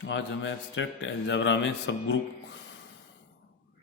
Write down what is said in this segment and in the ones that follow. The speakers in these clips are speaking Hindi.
आज हम एब्स्ट्रैक्ट अलजेब्रा में सब ग्रुप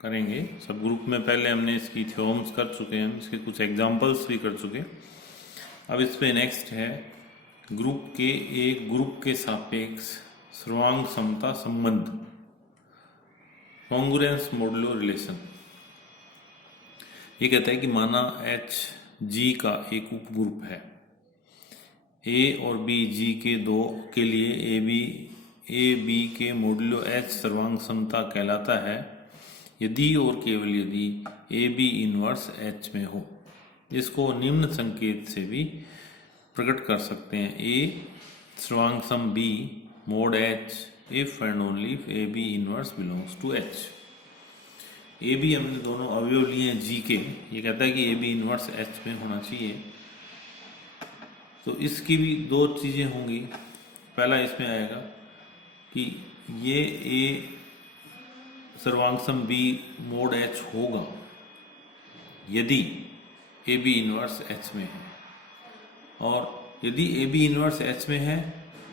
करेंगे। सब ग्रुप में पहले हमने इसकी थ्योरम्स कर चुके हैं, हम इसके कुछ एग्जांपल्स भी कर चुके। अब इस पे नेक्स्ट है ग्रुप के एक ग्रुप के सापेक्ष सर्वांग समता संबंध, कॉन्ग्रुएंस मॉडुलो रिलेशन। ये कहता है कि माना एच जी का एक उपग्रुप है, ए और बी जी के दो के लिए ए बी के मॉडुलो एच सर्वांग समता कहलाता है यदि और केवल यदि ए बी इनवर्स एच में हो। इसको निम्न संकेत से भी प्रकट कर सकते हैं, ए सर्वांग सम B mod H if and only if A B inverse belongs to H. A B हमने दोनों अवयव लिए हैं जी के, ये कहता है कि ए बी इनवर्स एच में होना चाहिए। तो इसकी भी दो चीज़ें होंगी। पहला इसमें आएगा कि ये ए सर्वांगसम बी मोड एच होगा यदि ए बी इनवर्स एच में है, और यदि ए बी इनवर्स एच में है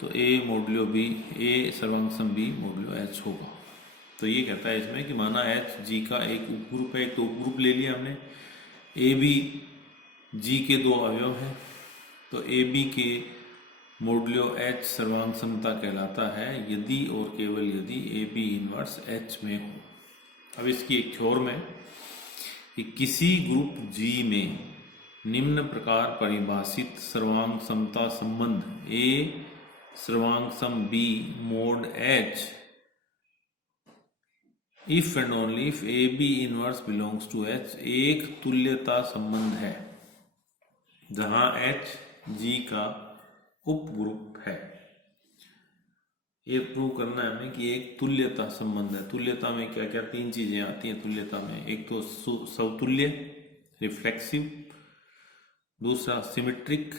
तो ए मोडुलो बी ए सर्वांगसम बी मोडुलो एच होगा। तो ये कहता है इसमें कि माना एच जी का एक उपग्रुप है, एक तो उपग्रुप ले लिया हमने, ए बी जी के दो अवयव हैं, तो ए बी के मोडुलो एच सर्वांग समता कहलाता है यदि और केवल यदि ए बी इनवर्स एच में हो। अब इसकी एक थ्योरम है कि किसी ग्रुप जी में निम्न प्रकार परिभाषित सर्वांग समता संबंध ए सर्वांग सम B mod H if and only if A B inverse belongs to H एक तुल्यता संबंध है जहां एच जी का उपग्रुप है। ये प्रूव करना है हमें कि एक तुल्यता संबंध है। तुल्यता में क्या क्या तीन चीजें आती हैं तुल्यता में, एक तो समतुल्य रिफ्लेक्सिव, दूसरा सिमेट्रिक,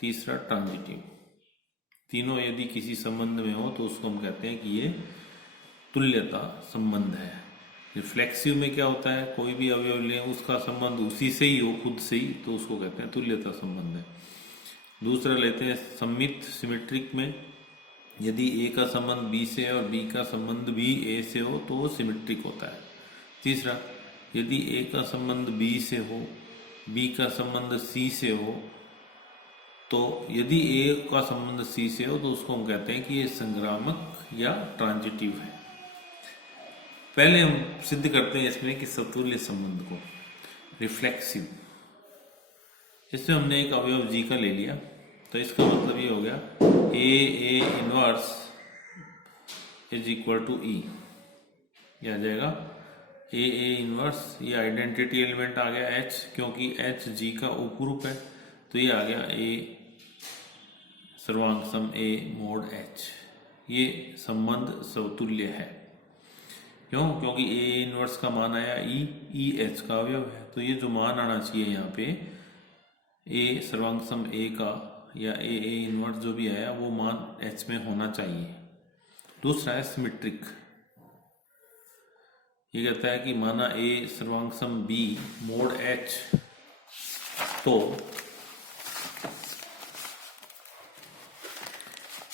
तीसरा ट्रांजिटिव। तीनों यदि किसी संबंध में हो तो उसको हम कहते हैं कि ये तुल्यता संबंध है। रिफ्लेक्सिव में क्या होता है, कोई भी अवयव लें उसका संबंध उसी से ही हो, खुद से ही, तो उसको कहते हैं तुल्यता संबंध है। दूसरा लेते हैं सममित सिमेट्रिक में, यदि ए का संबंध बी से है और बी का संबंध भी ए से हो तो वो सिमेट्रिक होता है। तीसरा, यदि ए का संबंध बी से हो, बी का संबंध सी से हो, तो यदि ए का संबंध सी से हो तो उसको हम कहते हैं कि ये संक्रामक या ट्रांजिटिव है। पहले हम सिद्ध करते हैं इसमें कि समतुल्य संबंध को, रिफ्लेक्सिव। इसमें हमने एक अवयव जी का ले लिया, तो इसका मतलब ये हो गया A inverse is equal to E. ये आ जाएगा ए इनवर्स, ये आइडेंटिटी एलिमेंट आ गया एच, क्योंकि एच जी का उपग्रुप है, तो ये आ गया ए सर्वांग सम ए मोड एच। ये संबंध समतुल्य है। क्यों? क्योंकि ए इनवर्स का मान आया ई एच का अवयव है, तो ये जो मान आना चाहिए यहाँ पे ए सर्वांग सम ए का या ए इनवर्स जो भी आया वो मान एच में होना चाहिए। दूसरा है सिमेट्रिक। ये कहता है कि माना ए सर्वांग सम बी मोड एच, तो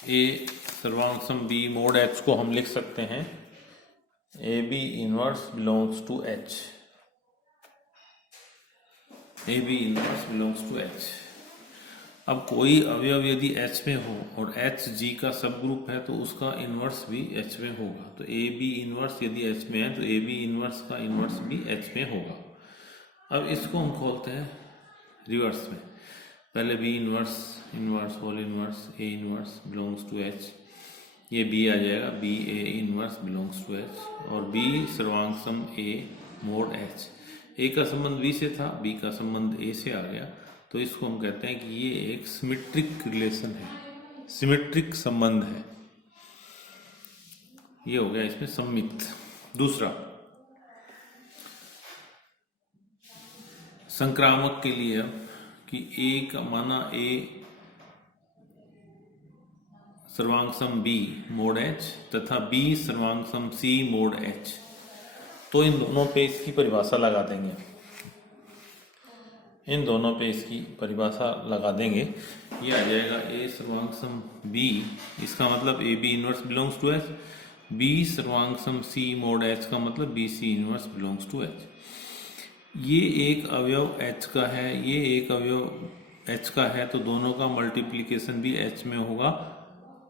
ए सर्वांग सम बी मोड एच को हम लिख सकते हैं A B inverse belongs to H. A B inverse belongs to H. अब कोई अवयव यदि एच में हो और एच जी का सब ग्रुप है तो उसका इनवर्स भी एच में होगा। तो ए बी इनवर्स यदि एच में है तो ए बी इनवर्स का इनवर्स भी एच में होगा। अब इसको हम खोलते हैं रिवर्स में। पहले B inverse whole inverse A inverse belongs to H, ये बी आ जाएगा B A inverse belongs to H, और बी सर्वांग सम ए मोड एच। ए का संबंध बी से था, बी का संबंध ए से आ गया, तो इसको हम कहते हैं कि ये एक सिमेट्रिक रिलेशन है, सिमेट्रिक संबंध है। ये हो गया इसमें सम्मित। दूसरा, संक्रामक के लिए कि ए का माना ए सर्वांग सम बी मोड एच तथा बी सर्वांग सम सी मोड एच, तो इन दोनों पे इसकी परिभाषा लगा देंगे। इन दोनों पे इसकी परिभाषा लगा देंगे। ये आ जाएगा ए सर्वांग सम बी, इसका मतलब A B inverse belongs to H. B सर्वांग सम सी मोड एच का मतलब B C inverse belongs to H. ये एक अवयव एच का है, ये एक अवयव एच का है, तो दोनों का मल्टीप्लिकेशन भी एच में होगा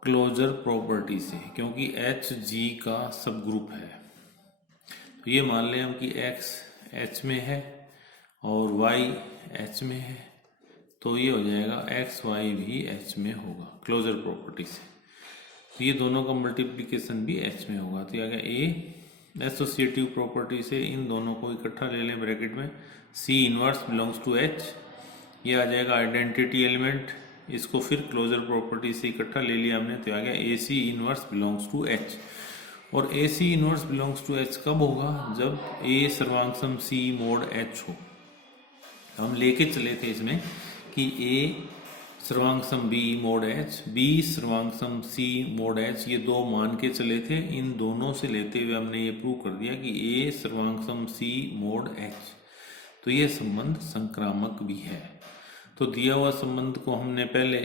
क्लोजर प्रॉपर्टी से, क्योंकि एच जी का सब ग्रुप है। तो ये मान लें हम कि एक्स एच में है और वाई एच में है, तो ये हो जाएगा एक्स वाई भी एच में होगा क्लोजर प्रॉपर्टी से। तो ये दोनों का मल्टीप्लिकेशन भी एच में होगा। तो ये आ गया ए एसोसिएटिव प्रॉपर्टी से इन दोनों को इकट्ठा ले लें ब्रैकेट में, C inverse belongs to H. ये आ जाएगा आइडेंटिटी एलिमेंट, इसको फिर क्लोजर प्रॉपर्टी से इकट्ठा ले लिया हमने, तो आ गया A C inverse belongs to H. और A C inverse belongs to H कब होगा? जब ए सर्वांग सम सी मोड एच हो। हम लेके चले थे इसमें कि ए सर्वांग सम बी मोड एच, बी सर्वांग सम सी मोड एच, ये दो मान के चले थे। इन दोनों से लेते हुए हमने ये प्रूव कर दिया कि ए सर्वांग सम सी मोड एच, तो ये संबंध संक्रामक भी है। तो दिया हुआ संबंध को हमने पहले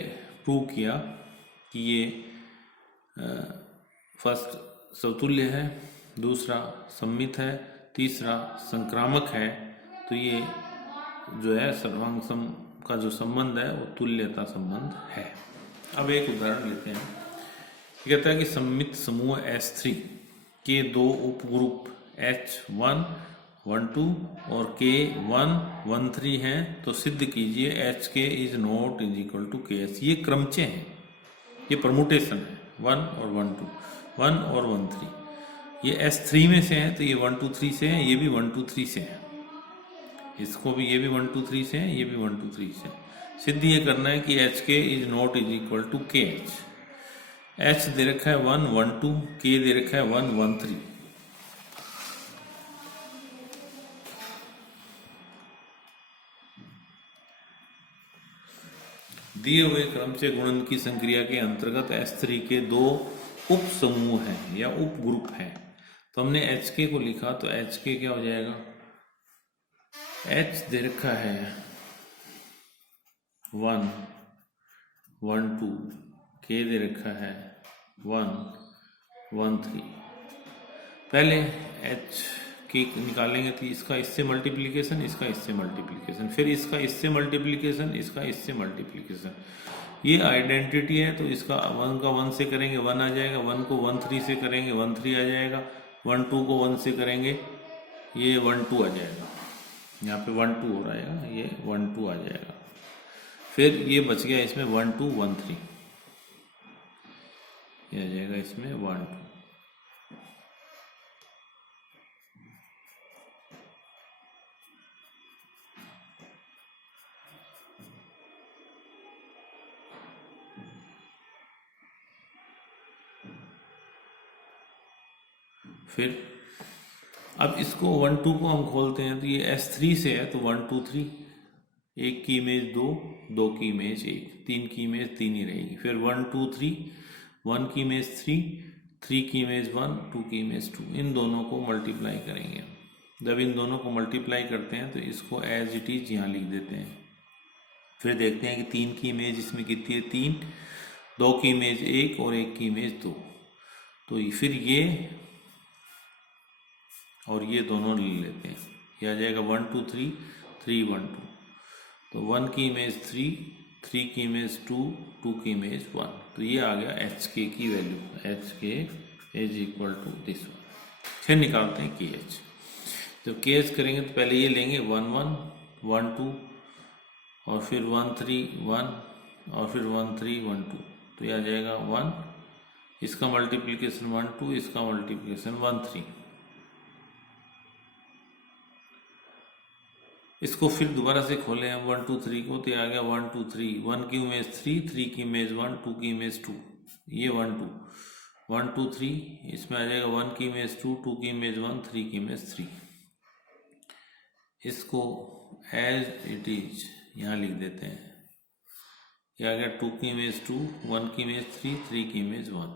प्रूव किया कि ये फर्स्ट समतुल्य है, दूसरा सममित है, तीसरा संक्रामक है। तो ये जो है सर्वांग सम का जो संबंध है वो तुल्यता संबंध है। अब एक उदाहरण लेते हैं। ये कहता है कि सममित समूह S3 के दो उपग्रुप H1 12 और K1 13 हैं, तो सिद्ध कीजिए HK is not is equal to KH। ये क्रमचय हैं, ये परमुटेशन है 1 और 1 2, 1 और 1 3। ये S3 में से है, तो ये 1 2 3 से है, ये भी 1 2 3 से है, इसको भी ये भी 1 2 3 से है, ये भी 1 2 3 से है। सिद्ध ये करना है कि HK is not is equal to KH। H दे रखा है 1 1 2, K दे रखा है 1 1 3। दिए हुए क्रम से गुणन की संक्रिया के अंतर्गत S3 के दो उप समूह हैं या उप ग्रुप हैं। तो हमने HK को लिखा, तो HK क्या हो जाएगा? H दे रखा है 1 1 2, K दे रखा है 1 1 3। पहले H की निकालेंगे तो इसका इससे मल्टीप्लिकेशन, इसका इससे मल्टीप्लिकेशन, फिर इसका इससे मल्टीप्लिकेशन, इसका इससे मल्टीप्लिकेशन। ये आइडेंटिटी है, तो इसका 1 का 1 से करेंगे 1 आ जाएगा, 1 को 1 3 से करेंगे 1 3 आ जाएगा, 1 2 को 1 से करेंगे ये 1 2 आ जाएगा। यहाँ पे 1 2 हो रहा है, ये 1 2 आ जाएगा। फिर ये बच गया इसमें 1 2 1 3, ये आ जाएगा इसमें 1 2। फिर अब इसको 1 2 को हम खोलते हैं, तो ये S3 से है, तो 1 2 3, एक की इमेज 2, 2 की इमेज 1, 3 की इमेज 3 ही रहेगी। फिर 1 2 3, 1 की इमेज 3, 3 की इमेज 1, 2 की इमेज 2। इन दोनों को मल्टीप्लाई करेंगे। जब इन दोनों को मल्टीप्लाई करते हैं तो इसको एज इट इज यहाँ लिख देते हैं। फिर देखते हैं कि 3 की इमेज इसमें कितनी है? 3, 2 की इमेज 1 और 1 की इमेज 2। तो फिर ये और ये दोनों ले लेते हैं, ये आ जाएगा 1 2 3 3 1 2। तो 1 की इमेज 3, 3 की इमेज 2, 2 की इमेज 1। तो ये आ गया HK की value, HK is equal to this one. फिर निकालते हैं KH। जब KH करेंगे तो पहले ये लेंगे 1 1 1 2 और फिर 1 3 1 और फिर 1 3 1 2। तो ये आ जाएगा 1, इसका मल्टीप्लिकेशन 1 2, इसका मल्टीप्लिकेशन 1 3। इसको फिर दोबारा से खोले हम 1 2 3 को, तो आ गया 1 2 3, 1 की इमेज 3, 3 की इमेज 1, 2 की इमेज 2, ये 1 2 1 2 3, इसमें आ जाएगा 1 की इमेज 2, 2 की इमेज 1, 3 की इमेज 3। इसको एज इट इज यहाँ लिख देते हैं। ये आ गया 2 की इमेज 2, 1 की इमेज 3, 3 की इमेज 1।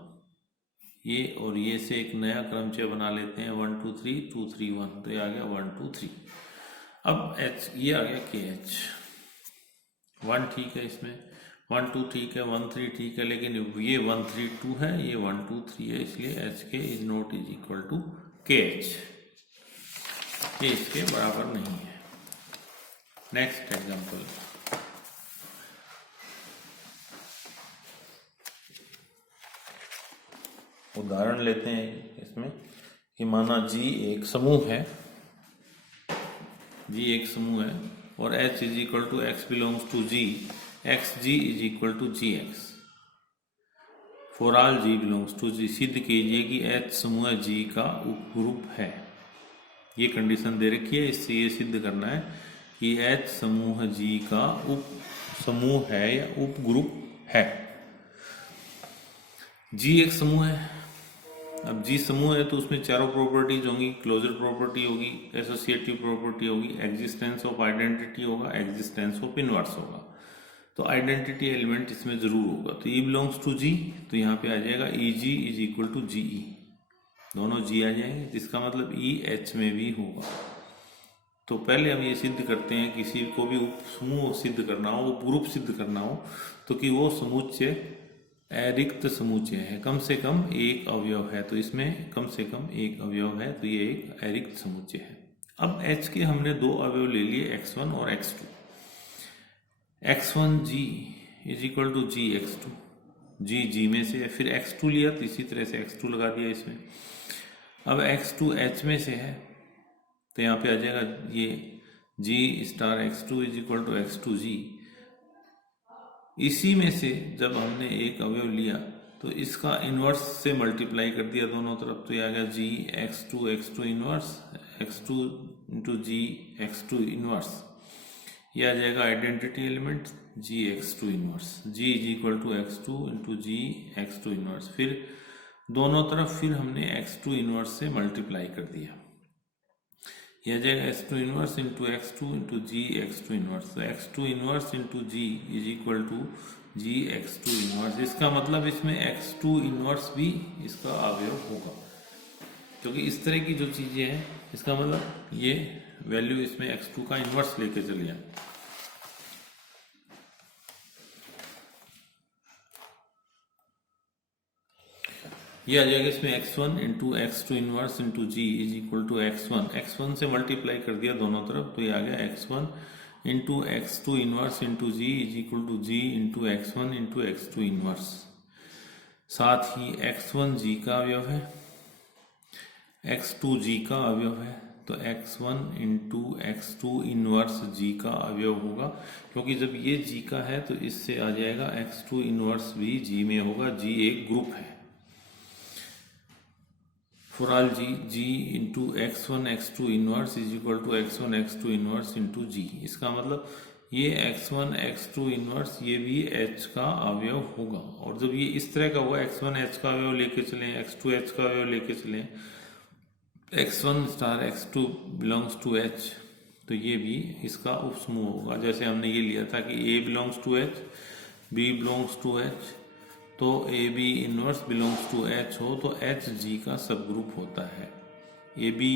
ये और ये से एक नया क्रमचय बना लेते हैं 1 2 3 2 3 1। तो ये आ गया 1 2 3। अब H, ये आ गया KH। 1 ठीक है, इसमें 1 2 ठीक है, 1 3 ठीक है, लेकिन ये 1 3 2 है, ये 1 2 3 है, इसलिए HK is not is equal to KH, ये इसके बराबर नहीं है। नेक्स्ट एग्जांपल, उदाहरण लेते हैं इसमें कि माना G एक समूह है, G एक समूह है और H is equal to X belongs to G, XG is equal to GX for all G belongs to G। सिद्ध कीजिए कि H समूह G का उपग्रुप है। ये कंडीशन दे रखी है, इससे ये सिद्ध करना है कि H समूह G का उप समूह है या उपग्रुप है। G एक समूह है, अब G समूह है तो उसमें चारों प्रॉपर्टीज होंगी, क्लोजर प्रॉपर्टी होगी, एसोसिएटिव प्रॉपर्टी होगी, एग्जिस्टेंस ऑफ आइडेंटिटी होगा, एग्जिस्टेंस ऑफ इनवर्स होगा। तो आइडेंटिटी एलिमेंट इसमें जरूर होगा। तो E बिलोंग्स टू G, तो यहाँ पे आ जाएगा EG is equal to GE, दोनों G आ जाएंगे, जिसका मतलब E H में भी होगा। तो पहले हम ये सिद्ध करते हैं, किसी को भी उप समूह सिद्ध करना हो, उपग्रुप सिद्ध करना हो, तो कि वो समुच्चय अरिक्त समुच्चय है, कम से कम एक अवयव है, तो इसमें कम से कम एक अवयव है, तो ये एक अरिक्त समुच्चय है। अब H के हमने दो अवयव ले लिए, X1 और X2। X1 G is equal to G X2, G में से है, फिर X2 लिया तो इसी तरह से X2 लगा दिया इसमें। अब X2 H में से है, तो यहाँ पे आ जाएगा ये G star X2 is equal to X2 G। इसी में से जब हमने एक अवयव लिया तो इसका इन्वर्स से मल्टीप्लाई कर दिया दोनों तरफ, तो ये आ गया G X2 inverse, X2 into G X2 inverse, ये आ जाएगा identity element G X2 inverse, G is equal to X2 into G X2 inverse. फिर दोनों तरफ फिर हमने X2 इन्वर्स से मल्टीप्लाई कर दिया, यह आ जाएगा X2 inverse into X2 into G X2 inverse. तो X2 inverse into G is equal to G X2 inverse. इसका मतलब इसमें X2 इन्वर्स भी इसका अवयव होगा, क्योंकि इस तरह की जो चीजें हैं, इसका मतलब ये वैल्यू इसमें X2 का इन्वर्स लेके चले जाए। ये आ जाएगा इसमें X1 into X2 inverse into G is equal to X1 से मल्टीप्लाई कर दिया दोनों तरफ, तो ये आ गया X1 into X2 inverse into G is equal to G into X1 into X2 inverse. साथ ही X1 G का अवयव है, X2 G का अवयव है, तो X1 into X2 inverse G का अवयव होगा, क्योंकि जब ये G का है तो इससे आ जाएगा X2 इनवर्स भी G में होगा, G एक ग्रुप है। For all G into X1 X2 inverse is equal to X1 X2 inverse into G। इसका मतलब ये X1 X2 इनवर्स ये भी H का अवयव होगा, और जब ये इस तरह का होगा, X1 H का अवयव लेके चलें, X2 H का अवयव लेके चलें, X1 star X2 belongs to H, तो ये भी इसका उपसमूह होगा। जैसे हमने ये लिया था कि A belongs to H, B belongs to H, तो A B inverse belongs to H हो तो H G का सब ग्रुप होता है। ए बी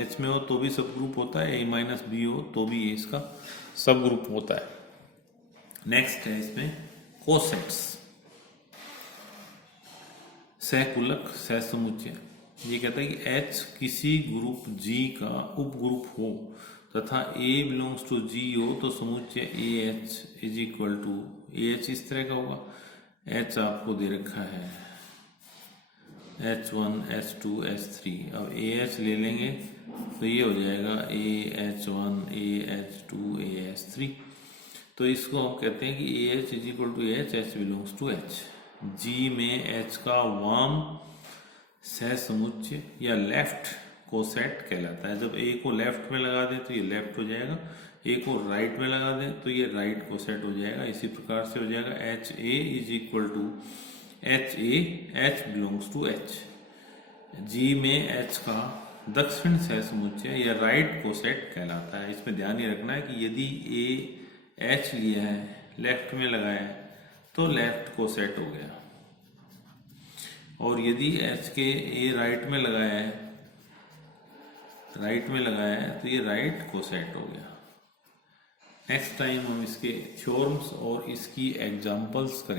H में हो तो भी सब ग्रुप होता है, A माइनस बी हो तो भी ये इसका सब ग्रुप होता है। नेक्स्ट है इसमें कोसेट्स, सहकुलक सहसमुच्चय। ये कहता है कि H किसी ग्रुप G का उपग्रुप हो तथा A बिलोंग्स टू G हो तो समुच्चय AH is equal to, AH इस तरह का होगा, H आपको दे रखा है H1 H2 H3, अब AH ले लेंगे तो ये हो जाएगा AH1 AH2 AH3। तो इसको हम कहते हैं कि AH is equal to AH, H belongs to H। G में H का वाम सहसमुच्चय या लेफ्ट कोसेट कहलाता है। जब A को लेफ्ट में लगा दें तो ये लेफ्ट हो जाएगा, A को राइट में लगा दें तो ये राइट कोसेट हो जाएगा। इसी प्रकार से हो जाएगा HA is equal to HA, H belongs to H। G में H का दक्षिण सहसमुच्चय या राइट कोसेट कहलाता है। इसमें ध्यान ये रखना है कि यदि A H लिया है, लेफ्ट में लगाया है, तो लेफ्ट कोसेट हो गया, और यदि H के A राइट में लगाया है, तो ये राइट कोसेट हो गया। नेक्स्ट टाइम हम इसके थ्योरम्स और इसकी एग्जांपल्स करेंगे।